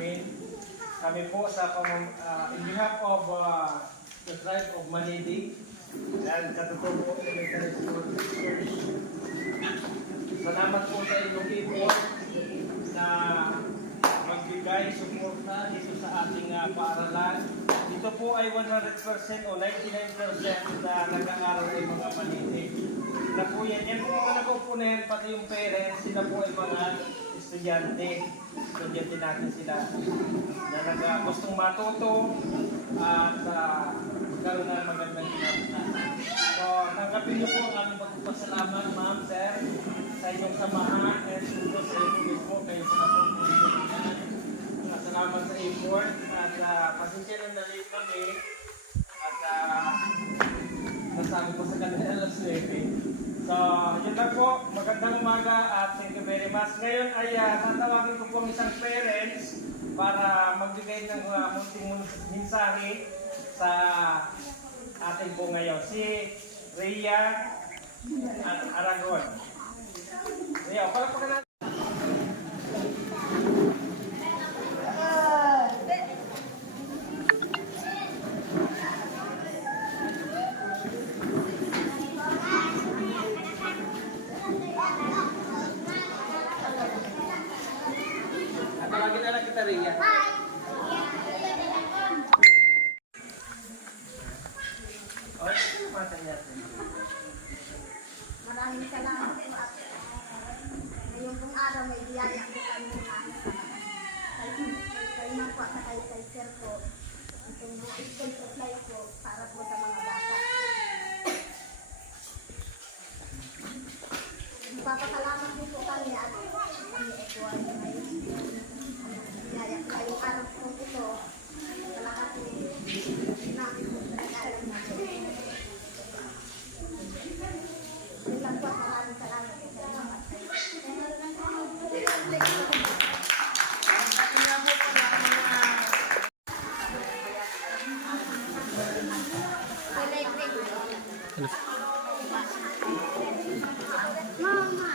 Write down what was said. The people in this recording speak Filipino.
namin. Kami po sa in behalf of the tribe of Manidi and Katutubo Elementary School Teachers. Salamat po sa inyong effort na magbigay suporta dito sa ating paaralan. Ito po ay 100% o 99% na nag-aaral ay mga Manidi. Na po yan. Yan po mga nag-upunin, pati yung parents, sila po ay mga estudyante. Estudyante natin sila na gustong matuto at magkaroon na magandang kinabukasan. So, tanggapin niyo po ang aming pagpapasalamat, ma'am, sir, sa inyong samahan and sundo sa inyong mismo kayo sa napagpulitan. Salamat sa effort at pasensya ng nalit kami at nasabi ko sa kanila alas 9. So, yun lang po. Magandang umaga at thank you very much. Ngayon ay tatawagin ko po ang isang parents para magbigay ng munting mensahe sa atin po ngayon. Si Rhea Aragon. Rhea, palakpakan natin. Tawagin na lang kita, Rhea. Maraming salamat po at ngayon pong araw may biyaya po kami kay Ma'am po at kay Sir po. Itong school supply po para po sa mga bata. Magpapasalamat din po kami at kami ito ay may biyaya po ngayong araw po ito. Sa lahat po namin po sa nag-aaral natin. Mama.